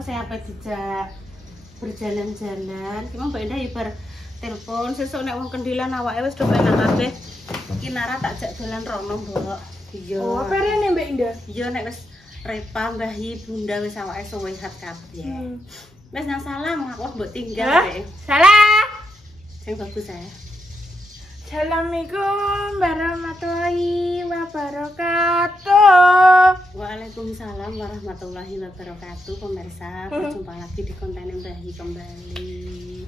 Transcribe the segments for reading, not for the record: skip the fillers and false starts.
Saya apa dijak berjalan-jalan. Ki Mbak Indah ibar telepon sesuk nek wong kendilan awake wis do penak kabeh. Ki Nara tak jak dolan rono, Mbok. Iya. Oh, apa rene Mbak Indah? Iya nek wis Repa, Mbah Bunda wis awake sehat kabeh. Wis nang salam aku mbok tinggal rek. Salah. Sing bagus ya. Assalamualaikum warahmatullahi wabarakatuh. Waalaikumsalam warahmatullahi wabarakatuh. Pemirsa, berjumpa lagi di konten Mbah kembali.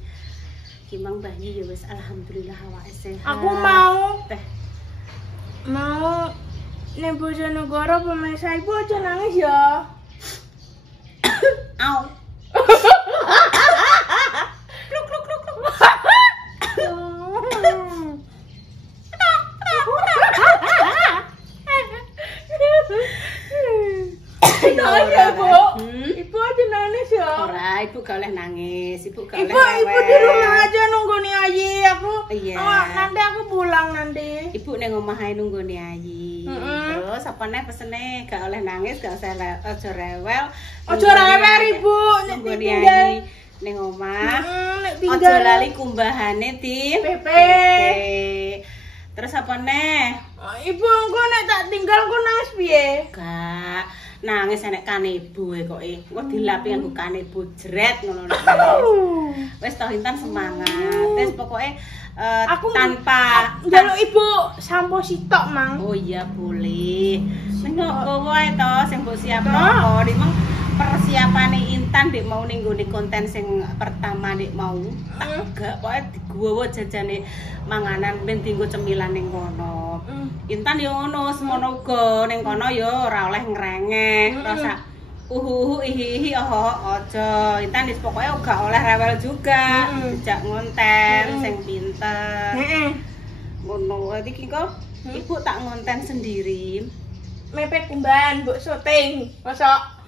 Kimang Mbah ya wis alhamdulillah awake sehat. Aku mau ning Bojonegoro pemirsa, ibu aja nangis ya. Au. Ibu aja nangis ya. Ora, ibu gak oleh nangis, ibu gak oleh Ibu di rumah aja nungguni Ayi. Aku nanti aku pulang nanti. Ibu ning omah ae nungguni Ayi. Terus apa nih pesene gak oleh nangis, gak usah aja rewel. Aja rewel Ibu, nungguni Ayi ning omah. Aja lali kumbahane tim Pepe. Terus apa nih? Ibu engko nek tak tinggal ku nangis piye? Gak nangis nek kanebo kok engko dilapi nganggo kanebo jret ngono lho. Wis to Intan semangat. Wis pokoke aku tanpa njaluk ibu sampo sitok, Mang. Oh iya boleh. Ning kok wae to sing mbok siapno kok dimang persiapane Intan nek mau ning nggone konten sing pertama nek mau gak pokoke digowo jajane manganan ben dienggo cemilan ning kono. Intan yo ngono semono uga ning kono yo ora oleh ngrengeh rasa ihi aja. Intan wis pokoke gak oleh rewel juga dijak ngonten sing pinter. Ngono iki kok ibu tak ngonten sendiri. Mepet kumbahan mbok syuting. Mosok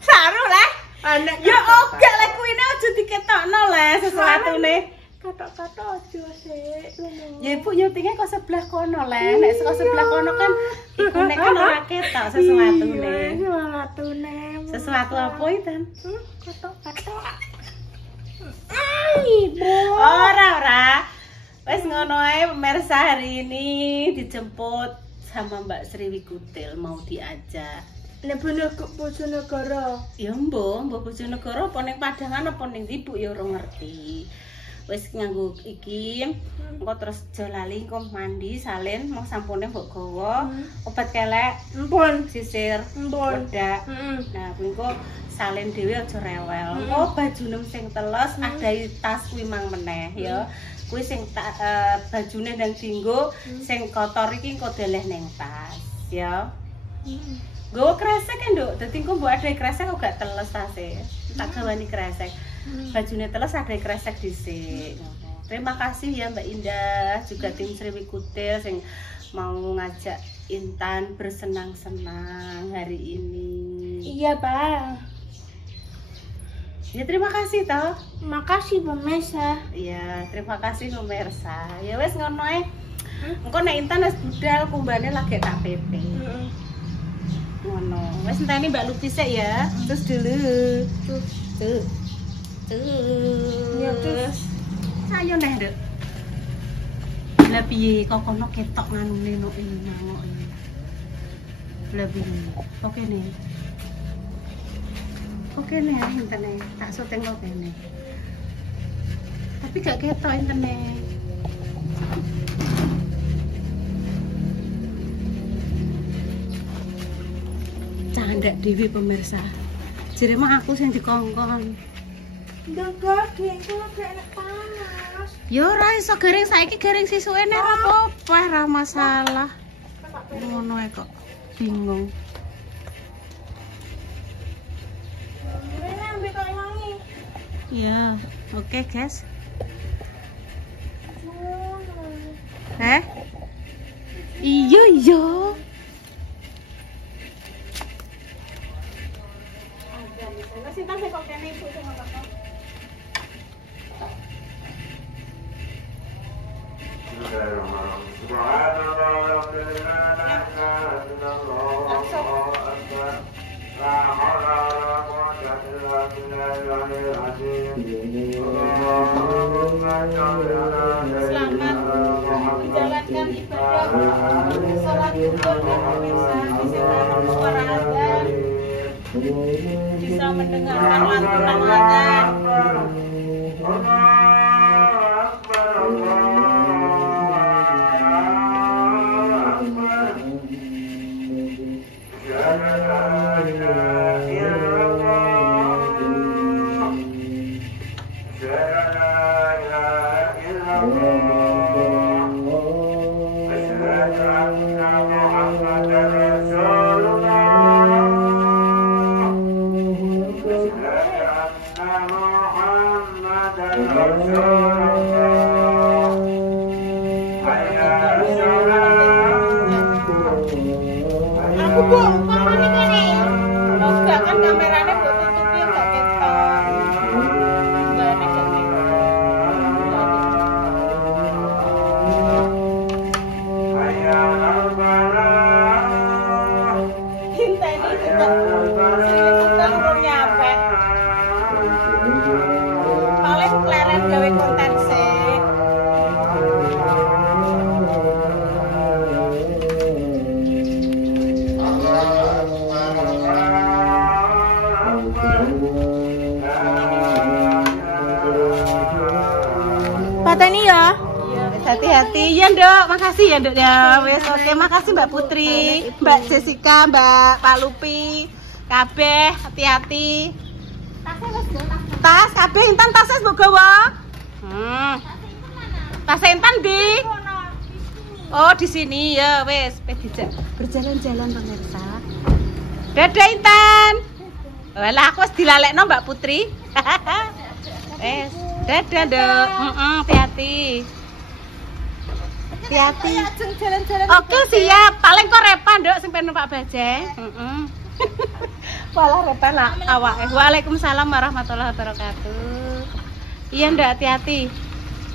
saru lah. Anak ya oke lek kuine aja diketokno le sesuatune. Katok-katok aja sih. Ya ibu nyutingnya kok sebelah kono le. Nek saka sebelah kono kan iku nek kan ora ketok sesuatune. Sesuatu apa Intan? Katok-katok. Ibu. Ora. Wes ngono ae pemirsa, hari ini dijemput sama Mbak Sriwi Kutil mau diajak. Nek Bojonegoro. Ya mbok Bojonegoro apa ning Padangan apa ning Ibu ya ora ngerti. Wis nganggo iki engko terus aja lali engko mandi salin mau sampune mbok gawa obat kelek Ampun sisir wedak. Nah kuwi engko salin dhewe aja rewel. Engko bajune sing teles adai tas kuwi mang meneh ya. Kuwi sing bajune ndang dienggo sing kotor iki engko deleh ning tas ya. Gowo kresek kan, Nduk. Dadi engko mbok adai kresek kok gak teles tase. Tak gawani kresek. Bajune teles adai kresek dhisik. Terima kasih ya Mbak Indah, juga tim Sriwi Kutil sing mau ngajak Intan bersenang-senang hari ini. Iya, Bang. Ya terima kasih toh. Makasih pemirsa. Iya, terima kasih pemirsa. Ya wes ngono ae. Engko nek Intan wis budal kumbane lagi tak pepe. Ngono. Wes enteni Mbak Luti sik ya. Terus dulu. Tuh. Ya terus. Ayo neh, Nduk. Lah piye kok kono ketok nganune nok ini nangok ini. Lah piye? Oke nih. Oke nih internet. Tak syuting kok kene. Tapi gak ketok internet. Candak dewi pemirsa. Jere mah aku sing dikongkon. Enggak, gengku lagi enak panas. Ya ora iso garing saiki garing sisuke nek ora apa-apa, ora masalah. Ngono ae kok. Bingung. Rene ambek kok wangi. Iya, oke guys. Iya iya. Masih tak kok kene ibu sama bapak. Selamat menjalankan ibadah sholat zuhur dan pemirsa bisa suara azan, bisa mendengarkan lantunan azan. Aku bu, kameranya nih. Enggak kan kameranya buat tutupin enggak ketok. Enggak ada cinta ini kita urung nyampe. Paling keleren gawe konten sih. Pateni ya. Hati-hati ya, Nduk. Makasih ya, Nduk ya. Wes oke, makasih Mbak Putri, Mbak Jessica, Mbak Pak Lupi. Kabeh hati-hati. Tas kabeh Intan tas wis mbok gawa. Tas Intan di. Oh, di sini ya, wes. Berjalan-jalan pemirsa. Dadah Intan. Walah aku wis dilalekno Mbak Putri. Wes, dadah, Nduk. Hati-hati. Hati-hati. Oke, siap. Paling kok Repa, Nduk, sing pengen numpak bajai. Walah Repa lah awake. Waalaikumsalam warahmatullahi wabarakatuh. Iya, Nduk, hati-hati.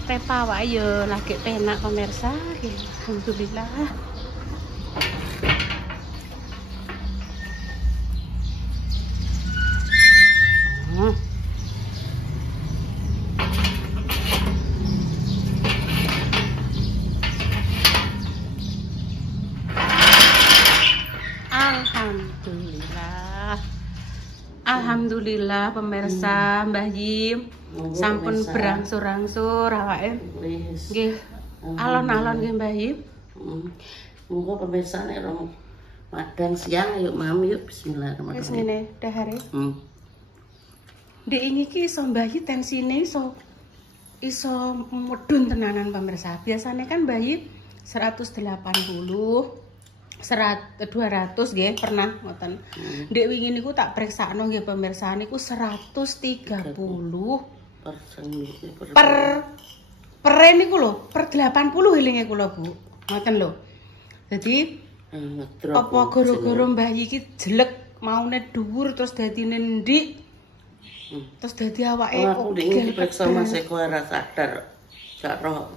Repa awake yo lagi penak pemirsa. Alhamdulillah. Alhamdulillah pemirsa, Mbah Yim sampun berangsur-angsur awake. Nggih. Alon-alon nggih Mbah Yim. Monggo pemirsa nek rong madang siang yuk Mam yuk bismillahirrahmanirrahim. Wis ngene dahare. Ndek iki iso Mbah Yim tensine iso medun tenanan pemirsa. Biasanya kan Mbah Yim 180 200 nggih pernah ngoten. Ndek wingi niku tak priksakno nggih pemirsa niku 130 per niku lho, per 80 elinge kula Bu. Ngoten lho. Dadi apa gara-gara Mbah iki jelek maune dhuwur terus dadine ndik. Terus dadi awake kok iki dipriksa Mas Eko ora sadar. Gak roh.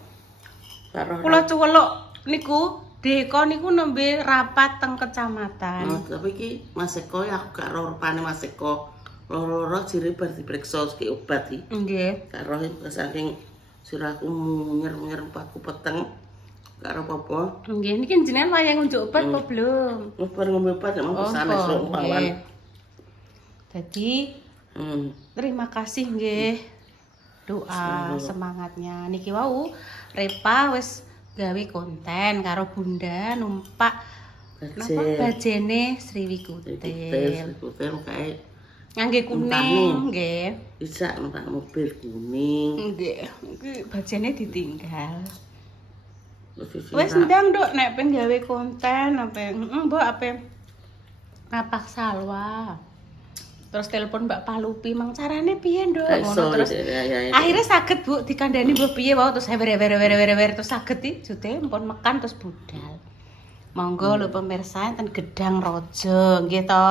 Kula cuweluk niku Deko niku nembe rapat teng kecamatan. Tapi iki Mas Eko ya aku gak roh rupane Mas Eko. Loro-loro jire bar dipriksa iki obat iki. Nggih. Gak roh saking sirahku munyer-munyer empatku peteng. Gak roh apa-apa. Nggih, niki jenengan wayang unjuk obat apa belum? Wis bar ngombe obat emang pesane sok pawan. Jadi terima kasih nggih. Doa semangatnya niki wau Repa wis gawe konten karo Bunda numpak napa bajene Sriwikutil. Sriwikutil kae ngangge kuning nggih. Bisa numpak mobil kuning. Nggih, iki bajene ditinggal. Wis ndang Nduk nek pengen gawe konten apa mbok apa ngapak salwa. Terus telepon Mbak Palupi mang carane piye Nduk ngono terus akhirnya saged Bu dikandani mbok piye wae terus wer terus saged iki jute mpun mekan terus budal Monggo lho pemirsa enten gedang rojo nggih to.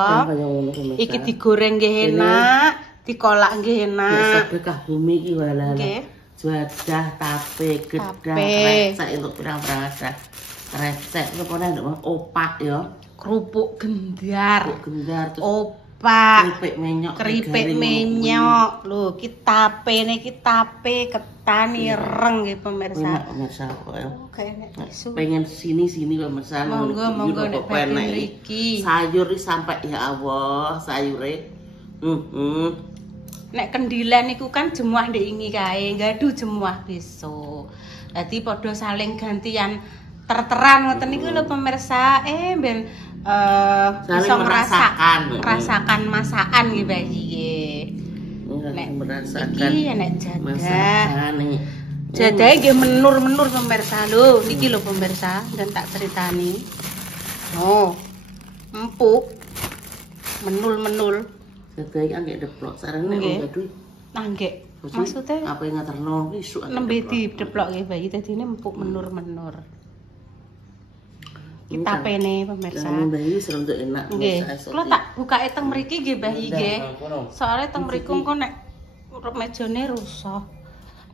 Iki digoreng nggih enak, dikolak nggih enak. Sedekah bumi iki walah. Nggih. Jadah, tape, gedang, resek untuk pirang-pirang ada. Resek apa nek opak ya. Kerupuk gendar. Gendar opak. Keripik menyok. Lho, iki tape ketan ireng nggih pemirsa. Pemirsa kok ya. Oke, pengen sini pemirsa. Monggo nek badhe mriki. Sayur sampai ya Allah, sayure. Nek kendilan niku kan jemuah ndek ingi kae, ngadu jemuah besok. Dadi padha saling gantian terteran ngoten niku lho pemirsa. Ben bisa merasakan masakan nggih bayi nggih. Nek merasakan iki nek jadah. Jadahe nggih menur-menur pemirsa lho. Niki lho pemirsa, dan tak ceritani. Oh. Empuk. Menul-menul. Jadahe kan nggih deplok sarene nggih. Nah nggih. Maksudnya apa yang ngaterno isuk nembe dideplok nggih bayi dadine empuk menur-menur. Kita pene pemirsa. Bayi seruntuk enak. Nggih. Kula tak bukake teng mriki nggih bayi nggih. Soale teng mriku engko nek mejane rusak.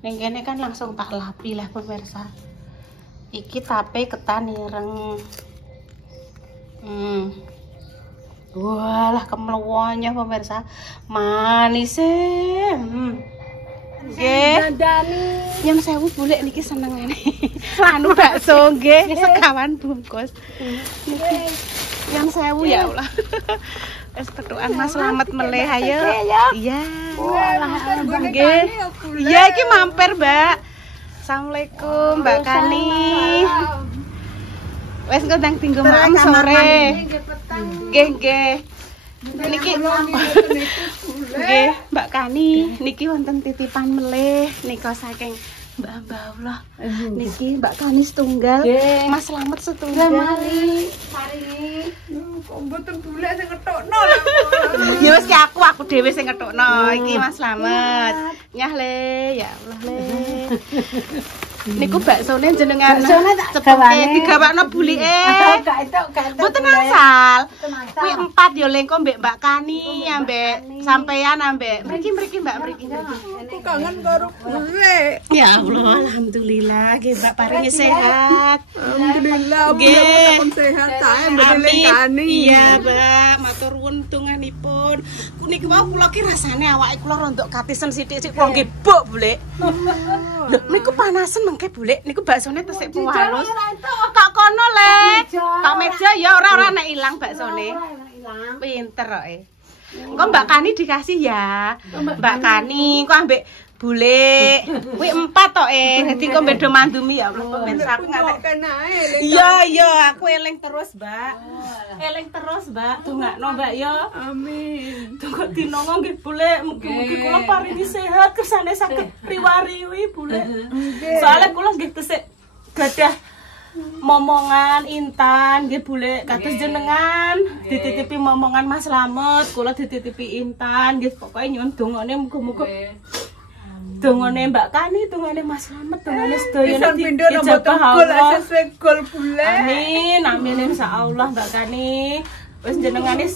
Ning kene kan langsung tak lapi lah pemirsa. Iki tape ketan ireng. Walah kemlewonnya pemirsa. Manis nggih. Nyun sewu boleh niki senengane. Anu bakso nggih, sekawan bungkus. Niki nyun sewu ya Allah. Wis ketukan Mas Slamet meleh ayo. Iya. Walah nggih. Iya iki mampir, Mbak. Assalamualaikum Mbak Kani. Wis engko ndang tinggo maem sore. Nggih. Niki nggih Mbak Kani niki wonten titipan meleh nika saking Mbak Allah. Niki Mbak Kani setunggal, Mas Slamet setunggal. Mari paringi. Kok mboten golek sing ketokno lho. Ya wis ki aku dhewe sing ketokno. Iki Mas Slamet. Nyah le, ya Allah le. Niku baksone jenengan cepet digawakno bulike. Mboten asal. Kuwi 4 ya lengko mbek Mbak Kani, ambek sampean ambek mriki Mbak mriki. Aku kangen karo bulek. Ya Allah, alhamdulillah nggih Mbak paringi sehat. Alhamdulillah, nggih sehat tae mbek Kani. Iya, Mbak, matur nuwun donganipun. Niki wae kula ki rasane awake kula rondok katisen sithik-sithik kula nggih buk bulek. Lho, niku panasen mengke bulek, niku baksone tesik puhalus. Kok kono le. Kok meja ya ora nek ilang baksone. Pinter kok e. Engko Mbak Kani dikasih ya. Mbak Kani kok ambek bulek. Kuwi 4 tok dadi engko beda mandumi ya Allah pemirsa aku ngatek. Iya, aku eling terus, Mbak. Eling terus, Mbak. Dongakno, Mbak ya. Amin. Tunggu dinongo nggih bulek, mugi-mugi kula paringi sehat kersane saged riwariwi bulek. Soale kula nggih tesih gadah momongan Intan nggih bulek kados jenengan dititipi momongan Mas Slamet, kula dititipi Intan nggih pokoke nyuwun dongane muga-muga dongane Mbak Kani, dongane Mas Slamet, dongane sedaya dijabah Allah. Gol bulek. Amin insyaallah Mbak Kani. Wis jenengane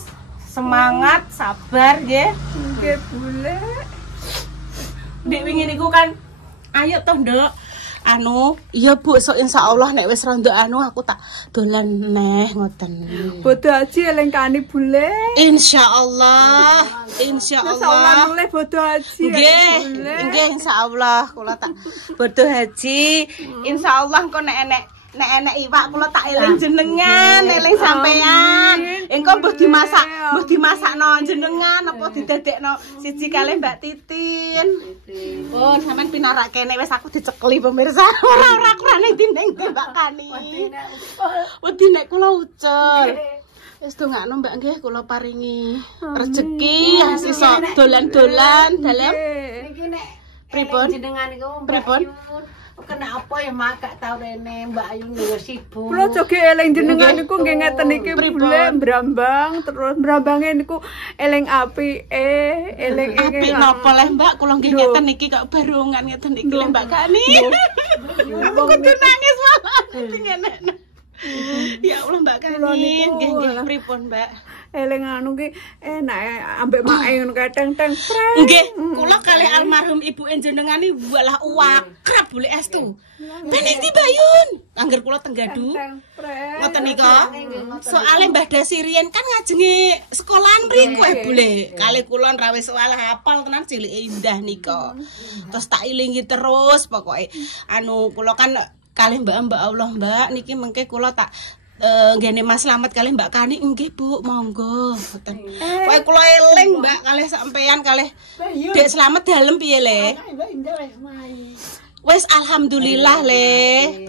semangat, sabar nggih. Nggih bulek. Ndek wingi niku kan ayo toh, Nduk. Iya Bu, so insyaallah nek wis rondo aku tak dolan neh ngoten. Bodo haji eling Kani bulek. Insyaallah. Insyaallah mulai bodo haji. Nggih insyaallah kula tak bodo haji. Insyaallah engko nek enek iwak kula tak eling jenengan, eling sampean. Engko mbuh dimasakno jenengan apa didadekno siji kalih Mbak Titin. Pun sampean pinarak kene wis aku dicekeli pemirsa. Ora kurane dinding Mbak Kani. Wedi nek kula ucul. Wis dongakno Mbak nggih kula paringi rezeki sisa dolan-dolan dalem. Niki nek pripun jenengan niku pripun? Kena apa ya Mak gak tau rene Mbak Ayu niku sibuk. Kula joge eling jenengan niku nggih ngeten iki bulek brambang terus brambange niku eling apike, eling apik napa leh Mbak kula nggih ngeten iki kok barongan ngeten iki leh Mbak Kani. Kudu nangis malah ngene. Ya Allah Mbak Kani, nggih pripun Mbak? Eling anu ki enak ambek mae ngono kae teng-teng preng. Nggih, kula kalih almarhum ibu jenengan iki walah akrab boleh estu. Ben iki Bayun, angger kula tenggadu. Ngoten nika. Soale Mbah Dasirien kan ngajengi sekolahan mriku boleh. Kalih kula rawe soal hafal tenan cilik indah nika. Terus tak ilingi terus pokoke anu kula kan kalih Mbak Allah Mbak niki mengke kula tak nggene Mas Slamet kalih Mbak Kani nggih Bu monggo ngoten. Pokoke kula eling Mbak kalih sampean kalih Dek Slamet dalem piye Le? Wes alhamdulillah Le,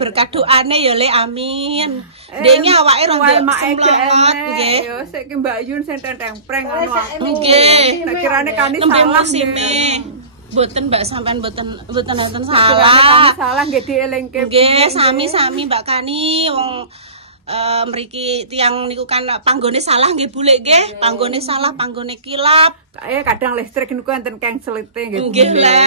berkat doane ya Le, amin. Dene awake rondo semlongot nggih. Yo sik ki Mbak Yun sing teng-teng ngono. Nggih. Nek kirane Kani salah nggih. Mboten Mbak sampean mboten Kani salah. salah nggih dielingke. Nggih, sami-sami Mbak Kani wong mriki tiyang niku kan panggone salah nggih Bu Le nggih, panggone salah, panggone kilap. Kadang listrik niku enten kengselite nggih. Nggih Le.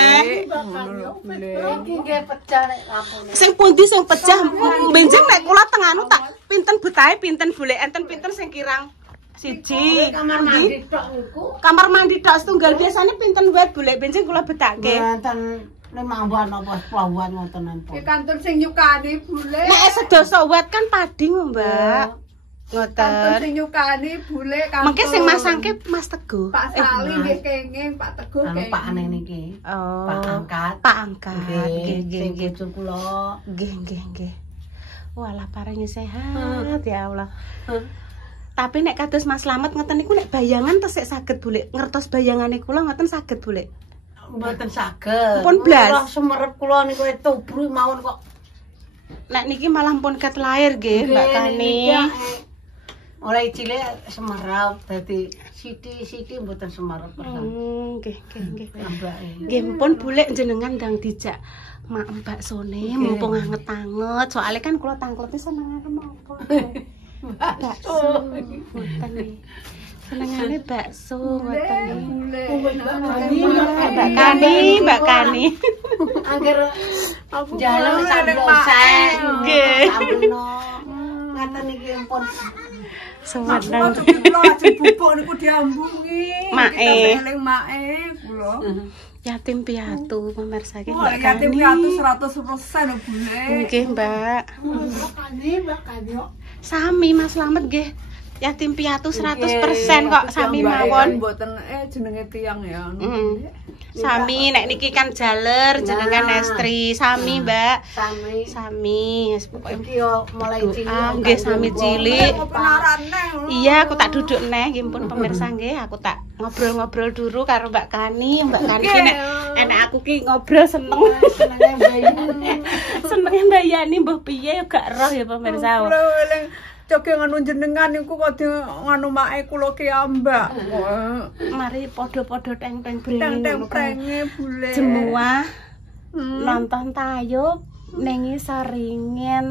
Nggih pecah nek lampune. Sing pundi sing pecah? Benjing nek kula tenganu tak pinten betahe pinten Bu Le, enten pinten sing kirang siji. Kamar mandi tok niku. Kamar mandi tok setunggal biasane pinten wae Bu Le, benjing kula betake. Wonten 5 bulan apa 10 bulan ngoten ampun. Ki kantor sing nyukani bule. Nek sedasa watt kan pading Mbak. Kantor Ngoten. sing nyukani bule kantor. Mengke sing masangke Mas Teguh. Pak Sali nggih kenging, Pak Teguh kenging. Pak ane niki. Oh. Pak angkat. Pak angkat. Nggih. Bojo kula. Nggih. Walah paringi sehat ya Allah. Tapi nek kados Mas Slamet ngoten niku nek bayangan tesih saged boleh ngertos bayangane kula ngoten saged boleh. Mboten saged. Pun blas. Kula semerep kula niku tubruk mawon kok. Nek niki malah pun ket lahir nggih Mbak Kani. Mulai cilik semerap dadi siti-siti mboten semerap. Nggih. Ambake. Nggih pun boleh jenengan ndang dijak mak Mbak Sone mumpung anget-anget. Soalnya kan kula tangklete senengane apa? Bakso. Ngoten nggih. Senengane bakso ngoten nggih. Mbak Kani. Angger jalan sambil saya. Nggih. Sampeno. Ngaten iki pun Sewenang. Kula lajeng bubuk niku diambungi. Mae. Eling mae kula. Yatim piatu pemirsa iki Oh, Mbak yatim Kani. piatu 100% bule. Nggih Mbak. Mbak Kani. Sami Mas Slamet nggih. Yatim piatu 100% kok sami mawon. Mboten jenenge tiyang ya. Sami nek niki kan jaler jenengan estri sami Mbak. Sami wis pokoke Iki yo mulai cilik. nggih sami cilik. Penarane. Iya, aku tak duduk neh nggih pun pemirsa nggih, aku tak ngobrol-ngobrol dulu karo Mbak Kani. Mbak Kani ki nek aku ki ngobrol seneng. Senenge mbayani. Senenge mbayani mbah piye yo gak roh ya pemirsa. Eling coke nganu jenengan niku kok nganu mae kula ki ambak. Mari padha-padha teng-teng beling Teng prenge bule. jemuah nonton tayub ning Saringen.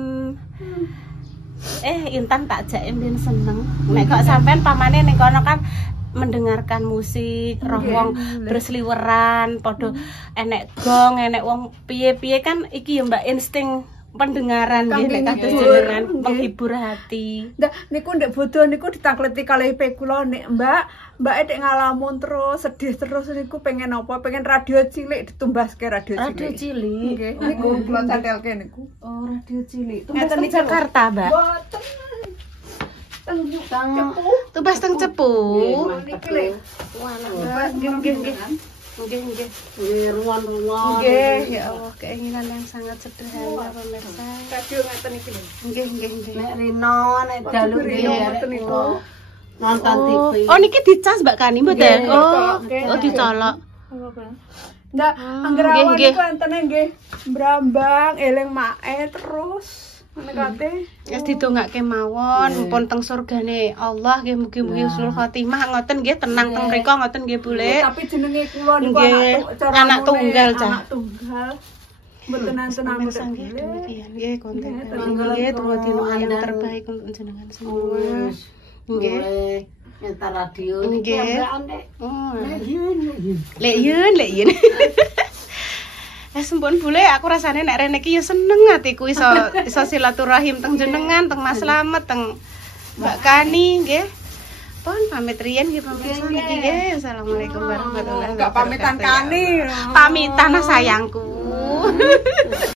Intan tak jak mbien seneng. Nek kok sampean pamane ning kono kan mendengarkan musik, roh wong berseliweran, padha enek gong, enek wong piye-piye kan iki ya Mbak insting pendengaran nggih nek kados jenengan menghibur hati. Ndak niku ndek bodho niku ditangkleti kalih IP kula nek Mbak nek ngalamun terus sedih terus niku pengen apa? Pengen radio cilik ditumbaske radio cilik. Radio cilik. Nggih, niku kula cantelke niku. Oh, radio cilik. Tumbas teng Jakarta, Mbak. Boten. Cepu. Tumbas teng Cepu. Niki lho. Walah, nggih. Nggih. Ruan-ruan. Nggih, ya Allah, keinginan yang sangat sederhana pemirsa. Radio ngaten iki lho. Nggih. Nek Rino nek dalu ngoten niku. Nonton TV. Oh, niki dicas Mbak Kani mboten? Oh, dicolok. Ndak anggerawan niku entene nggih brambang eling mae terus. Menekate Wis didongake mawon, pun teng surgane Allah nggih mugi-mugi husnul khotimah ngoten nggih tenang teng mriku ngoten nggih Bule. tapi jenenge kula niku anak tunggal cah. Anak tunggal. Mboten enten Pemirsa nggih demikian nggih konten nggih tunggu dino yang terbaik untuk jenengan semua. Nggih. Nyetar radio Nggih. iki ambek Ndek. Lek yun. Sempun bule aku rasane nek rene iki ya seneng atiku iso silaturahim teng jenengan, teng Mas Slamet, teng Mbak Kani nggih. Pun pamit riyen nggih pemirsa niki nggih. Assalamualaikum warahmatullahi wabarakatuh. Enggak pamitan Kani. Pamitan sayangku.